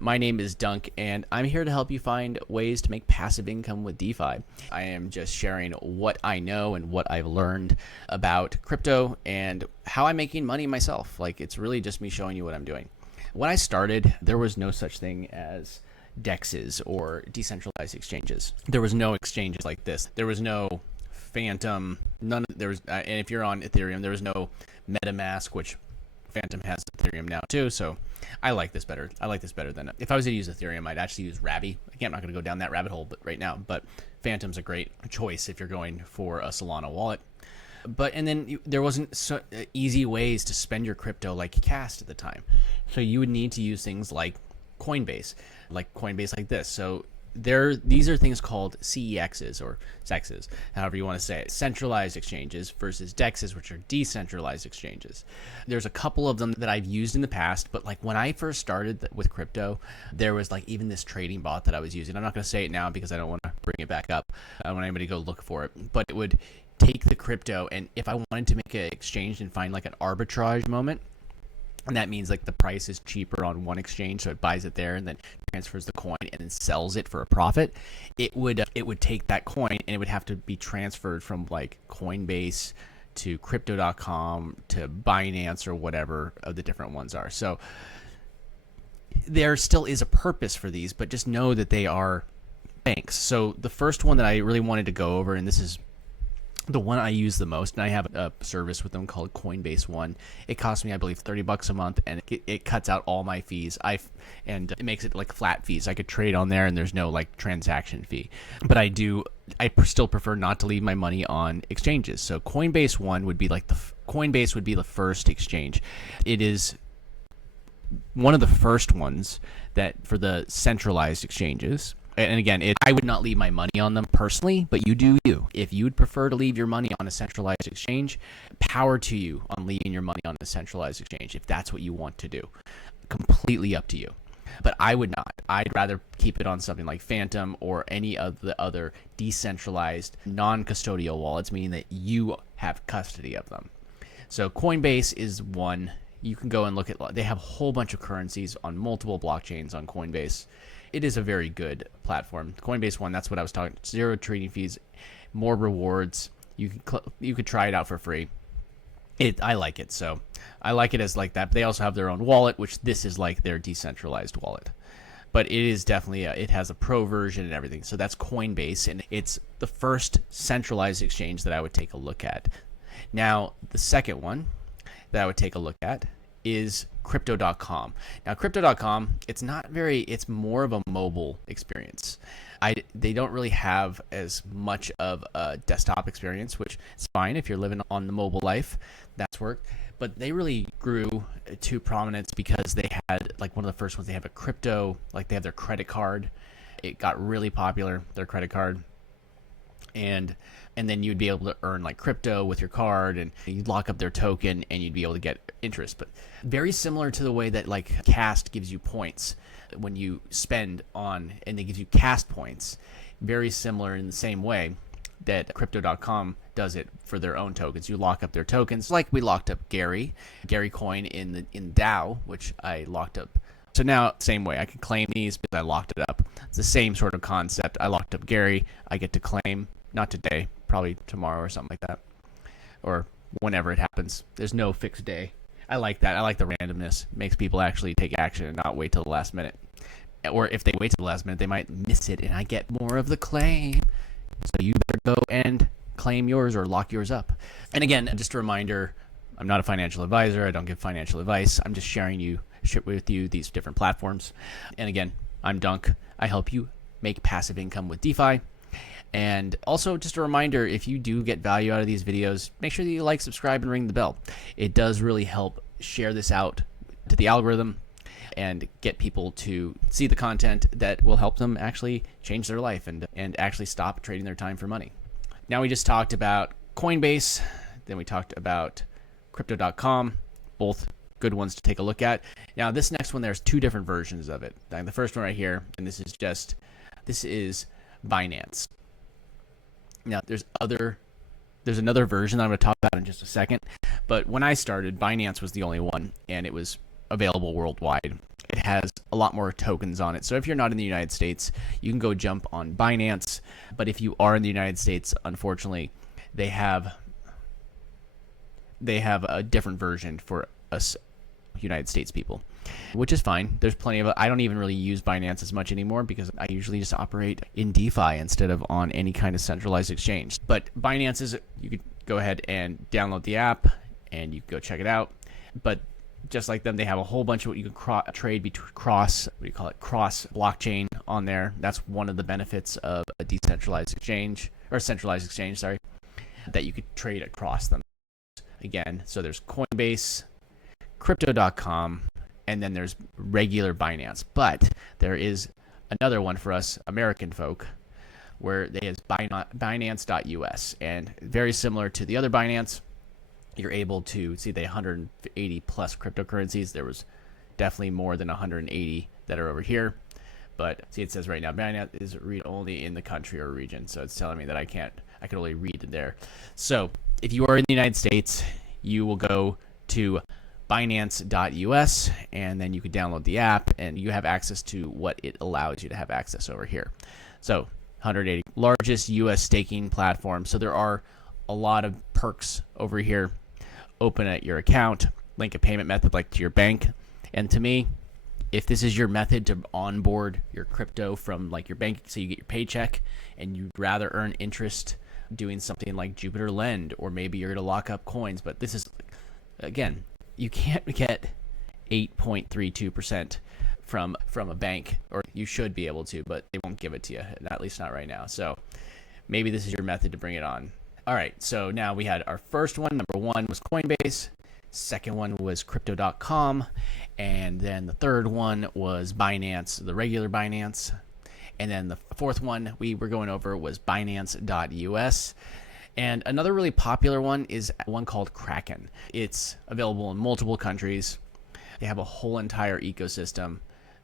My name is Dunk, and I'm here to help you find ways to make passive income with DeFi. I am just sharing what I know and what I've learned about crypto and how I'm making money myself. Like, it's really just me showing you what I'm doing. When I started, there was no such thing as DEXs or decentralized exchanges. There was no exchanges like this. There was no Phantom. And if you're on Ethereum, there was no MetaMask, which Phantom has Ethereum now too, so I like this better. I like this better than if I was to use Ethereum, I'd actually use Rabby. Again, I'm not going to go down that rabbit hole, but right now, but Phantom's a great choice if you're going for a Solana wallet. And then there wasn't so easy ways to spend your crypto like KAST at the time, so you would need to use things like Coinbase like this. So these are things called CEXs or CEXs, however you want to say it, centralized exchanges versus DEXs, which are decentralized exchanges. There's a couple of them that I've used in the past, but like when I first started with crypto, there was like even this trading bot that I was using. I'm not going to say it now because I don't want to bring it back up. I don't want anybody to go look for it, but it would take the crypto, and if I wanted to make an exchange and find like an arbitrage moment, and that means like the price is cheaper on one exchange, so it buys it there and then transfers the coin and then sells it for a profit. It would take that coin and it would have to be transferred from like Coinbase to crypto.com to Binance or whatever of the different ones are. So there still is a purpose for these, but just know that they are banks. So the first one that I really wanted to go over, and this is the one I use the most, and I have a service with them called Coinbase One. It costs me, I believe, $30 a month, and it cuts out all my fees. And it makes it like flat fees. I could trade on there, and there's no like transaction fee. But I still prefer not to leave my money on exchanges. So Coinbase One would be like Coinbase would be the first exchange. It is one of the first ones that for the centralized exchanges. And again, I would not leave my money on them personally, but you do you. If you would prefer to leave your money on a centralized exchange, power to you on leaving your money on a centralized exchange if that's what you want to do. Completely up to you. But I would not. I'd rather keep it on something like Phantom or any of the other decentralized non-custodial wallets, meaning that you have custody of them. So Coinbase is one. You can go and look at, they have a whole bunch of currencies on multiple blockchains on Coinbase. It is a very good platform. Coinbase One, that's what I was talking. Zero trading fees, more rewards. You could try it out for free. I like it, so I like it as like that. But they also have their own wallet, which this is like their decentralized wallet. But it is definitely it has a pro version and everything. So that's Coinbase, and it's the first centralized exchange that I would take a look at. Now, the second one that I would take a look at is crypto.com. Now, crypto.com, it's more of a mobile experience. They don't really have as much of a desktop experience, which is fine if you're living on the mobile life. That's work. But they really grew to prominence because they had, like, one of the first ones, they have a crypto, like they have their credit card. It got really popular, their credit card. And then you'd be able to earn like crypto with your card, and you'd lock up their token and you'd be able to get interest. But very similar to the way that like KAST gives you points when you spend on, and they give you KAST points. Very similar in the same way that crypto.com does it for their own tokens. You lock up their tokens, like we locked up Gary Coin in DAO, which I locked up. So now, same way, I can claim these because I locked it up. It's the same sort of concept. I locked up Gary. I get to claim, not today, probably tomorrow or something like that, or whenever it happens. There's no fixed day. I like that. I like the randomness. It makes people actually take action and not wait till the last minute. Or if they wait till the last minute, they might miss it, and I get more of the claim. So you better go and claim yours or lock yours up. And again, just a reminder, I'm not a financial advisor. I don't give financial advice. I'm just sharing with you these different platforms. And again, I'm Dunk. I help you make passive income with DeFi. And also, just a reminder, if you do get value out of these videos, make sure that you like, subscribe, and ring the bell. It does really help share this out to the algorithm and get people to see the content that will help them actually change their life and actually stop trading their time for money. Now, we just talked about Coinbase, then we talked about crypto.com, both good ones to take a look at. Now, this next one, there's two different versions of it. The first one right here, and this is Binance. Now, there's another version that I'm going to talk about in just a second. But when I started, Binance was the only one, and it was available worldwide. it has a lot more tokens on it. So if you're not in the United States, you can go jump on Binance. But if you are in the United States, unfortunately, they have a different version for us United States people, which is fine. There's plenty of it. I don't even really use Binance as much anymore because I usually just operate in DeFi instead of on any kind of centralized exchange. But Binance is, you could go ahead and download the app and you can go check it out. But just like them, they have a whole bunch of what you can trade between cross blockchain on there. That's one of the benefits of a decentralized exchange, or centralized exchange, sorry, that you could trade across them. Again, so there's Coinbase, Crypto.com, and then there's regular Binance. But there is another one for us American folk where they is Binance.us, and very similar to the other Binance. You're able to see the 180 plus cryptocurrencies. There was definitely more than 180 that are over here. But see, it says right now, Binance is read only in the country or region. So it's telling me that I can only read it there. So if you are in the United States, you will go to Binance.us, and then you can download the app, and you have access to what it allows you to have access over here. So 180 largest U.S. staking platform. So there are a lot of perks over here. Open at your account, link a payment method like to your bank. And to me, if this is your method to onboard your crypto from like your bank, so you get your paycheck and you'd rather earn interest doing something like Jupiter Lend, or maybe you're going to lock up coins. But this is, again, you can't get 8.32% from a bank, or you should be able to, but they won't give it to you, at least not right now. So maybe this is your method to bring it on. All right, so now we had our first one. Number one was Coinbase. Second one was Crypto.com. And then the third one was Binance, the regular Binance. And then the fourth one we were going over was Binance.us. And another really popular one is one called Kraken. It's available in multiple countries. They have a whole entire ecosystem,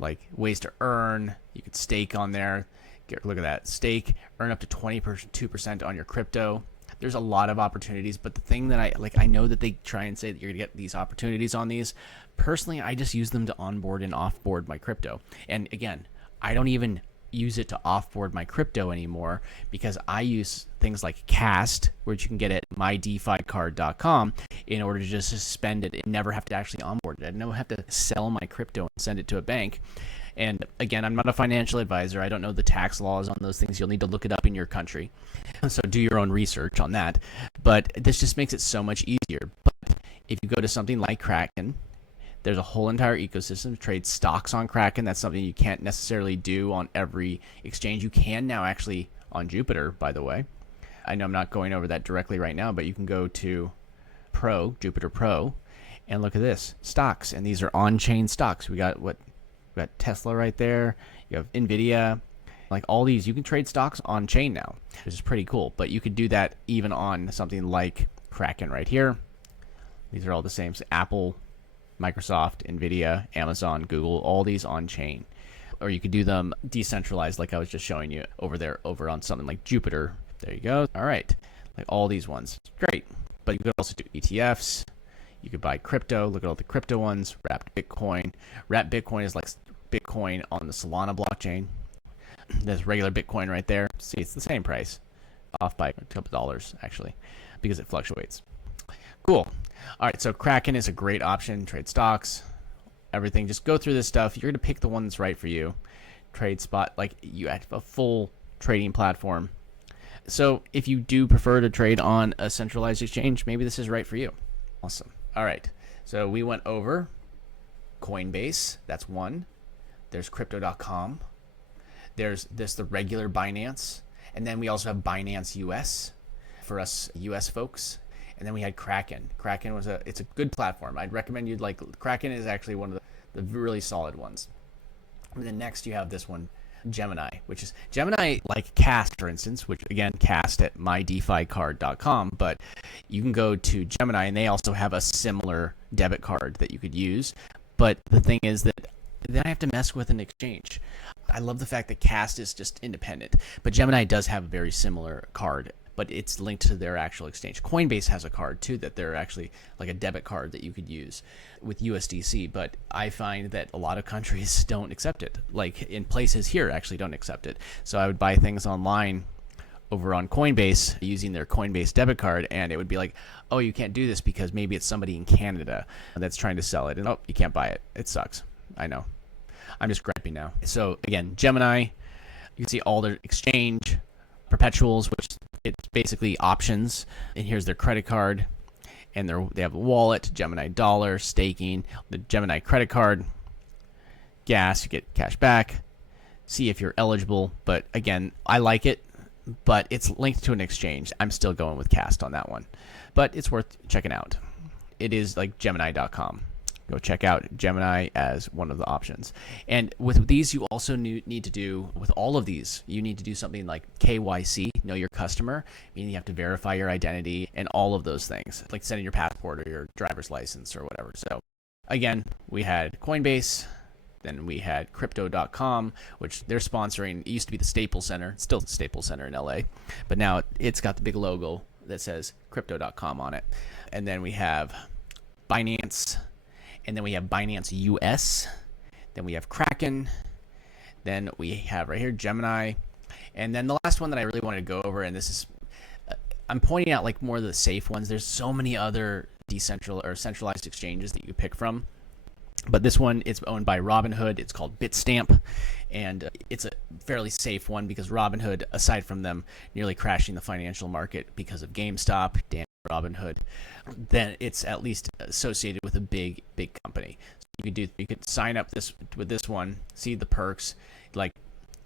like ways to earn. You could stake on there. Look at that. Stake, earn up to 22% on your crypto. There's a lot of opportunities, but the thing that I know that they try and say that you're gonna get these opportunities on these. Personally, I just use them to onboard and offboard my crypto. And again, I don't even use it to offboard my crypto anymore because I use things like KAST, which you can get at mydeficard.com, in order to just spend it and never have to actually onboard it. I don't have to sell my crypto and send it to a bank. And again, I'm not a financial advisor. I don't know the tax laws on those things. You'll need to look it up in your country. So do your own research on that. But this just makes it so much easier. But if you go to something like Kraken, there's a whole entire ecosystem to trade stocks on Kraken. That's something you can't necessarily do on every exchange. You can now actually on Jupiter, by the way. I know I'm not going over that directly right now, but you can go to Jupiter Pro, and look at this, stocks. And these are on-chain stocks. We got Tesla right there. You have Nvidia, like all these. You can trade stocks on chain now, which is pretty cool. But you could do that even on something like Kraken right here. These are all the same. So Apple, Microsoft, Nvidia, Amazon, Google, all these on chain. Or you could do them decentralized, like I was just showing you over on something like Jupiter. There you go. All right, like all these ones, great. But you could also do ETFs. You could buy crypto. Look at all the crypto ones. Wrapped Bitcoin. Wrapped Bitcoin is like Bitcoin on the Solana blockchain. There's regular Bitcoin right there. See, it's the same price, off by a couple dollars actually, because it fluctuates. Cool. All right, so Kraken is a great option. Trade stocks, everything. Just go through this stuff. You're gonna pick the one that's right for you. Trade spot, like you have a full trading platform. So if you do prefer to trade on a centralized exchange, maybe this is right for you. Awesome. All right, so we went over Coinbase. That's one. There's Crypto.com. There's the regular Binance, and then we also have Binance US for us US folks. And then we had Kraken. Kraken it's a good platform. I'd recommend you'd like. Kraken is actually one of the really solid ones. And then next you have this one, Gemini, which is Gemini like KAST, for instance, which again, KAST at mydeficard.com, but you can go to Gemini and they also have a similar debit card that you could use. But the thing is that then I have to mess with an exchange. I love the fact that KAST is just independent, but Gemini does have a very similar card but it's linked to their actual exchange. Coinbase has a card too that they're actually like a debit card that you could use with USDC, but I find that a lot of countries don't accept it. Like in places here actually don't accept it. So I would buy things online over on Coinbase using their Coinbase debit card, and it would be like, oh, you can't do this because maybe it's somebody in Canada that's trying to sell it, and oh, you can't buy it. It sucks. I know. I'm just griping now. So again, Gemini, you can see all their exchange, perpetuals, which it's basically options, and here's their credit card, and they have a wallet, Gemini dollar, staking, the Gemini credit card, gas, you get cash back, see if you're eligible, but again, I like it, but it's linked to an exchange. I'm still going with KAST on that one, but it's worth checking out. It is like Gemini.com. Go check out Gemini as one of the options. And with these, you also need to do, with all of these, you need to do something like KYC, know your customer, meaning you have to verify your identity and all of those things, like sending your passport or your driver's license or whatever. So again, we had Coinbase, then we had Crypto.com, which they're sponsoring. It used to be the Staples Center. It's still the Staples Center in LA, but now it's got the big logo that says Crypto.com on it. And then we have Binance, and then we have Binance US. Then we have Kraken. Then we have right here Gemini. And then the last one that I really wanted to go over, and this is, I'm pointing out like more of the safe ones. There's so many other decentralized or centralized exchanges that you pick from. But this one, it's owned by Robinhood. It's called Bitstamp, and it's a fairly safe one because Robinhood, aside from them nearly crashing the financial market because of GameStop, damn Robinhood, then it's at least associated with a big company. So you could sign up with this one, see the perks, like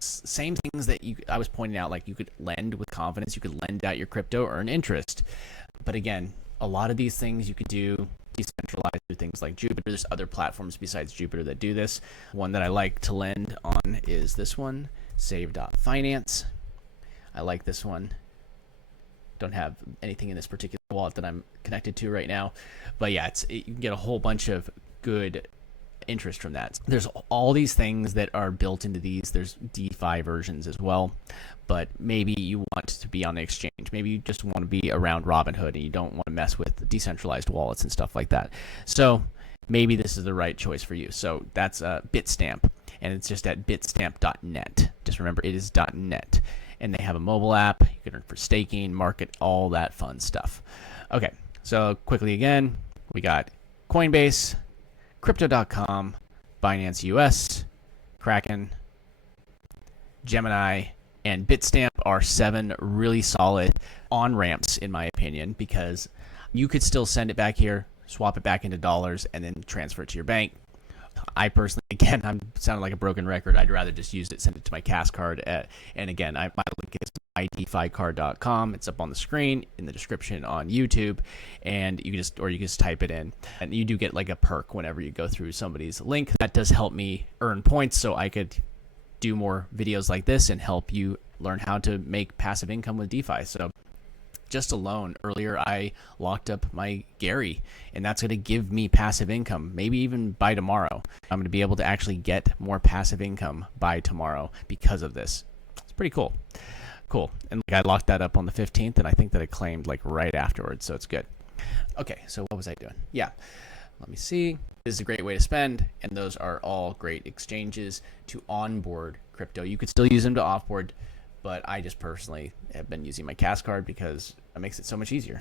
same things that I was pointing out, like you could lend with confidence, you could lend out your crypto, earn interest. But again, a lot of these things you could do decentralized through things like Jupiter. There's other platforms besides Jupiter that do this. One that I like to lend on is this one, Save.Finance. I like this one. Don't have anything in this particular wallet that I'm connected to right now, but yeah, you can get a whole bunch of good interest from that. There's all these things that are built into these. There's DeFi versions as well, but maybe you want to be on the exchange. Maybe you just want to be around Robinhood and you don't want to mess with decentralized wallets and stuff like that. So maybe this is the right choice for you. So that's Bitstamp, and it's just at bitstamp.net. Just remember, it is .net, and they have a mobile app. You can earn for staking, market, all that fun stuff. Okay, so quickly again, we got Coinbase, Crypto.com, Binance US, Kraken, Gemini, and Bitstamp are 7 really solid on-ramps, in my opinion, because you could still send it back here, swap it back into dollars, and then transfer it to your bank. I personally, again, I'm sounding like a broken record. I'd rather just use it, send it to my KAST card. And again, my link is mydeficard.com. It's up on the screen in the description on YouTube, and you can just type it in, and you do get like a perk whenever you go through somebody's link. That does help me earn points, so I could do more videos like this and help you learn how to make passive income with DeFi. So just alone, earlier I locked up my Gary, and that's going to give me passive income, maybe even by tomorrow. I'm going to be able to actually get more passive income by tomorrow because of this. It's pretty cool. Cool. And like, I locked that up on the 15th, and I think that it claimed like right afterwards, so it's good. Okay, so what was I doing? Yeah, let me see. This is a great way to spend, and those are all great exchanges to onboard crypto. You could still use them to offboard, but I just personally have been using my KAST card because it makes it so much easier.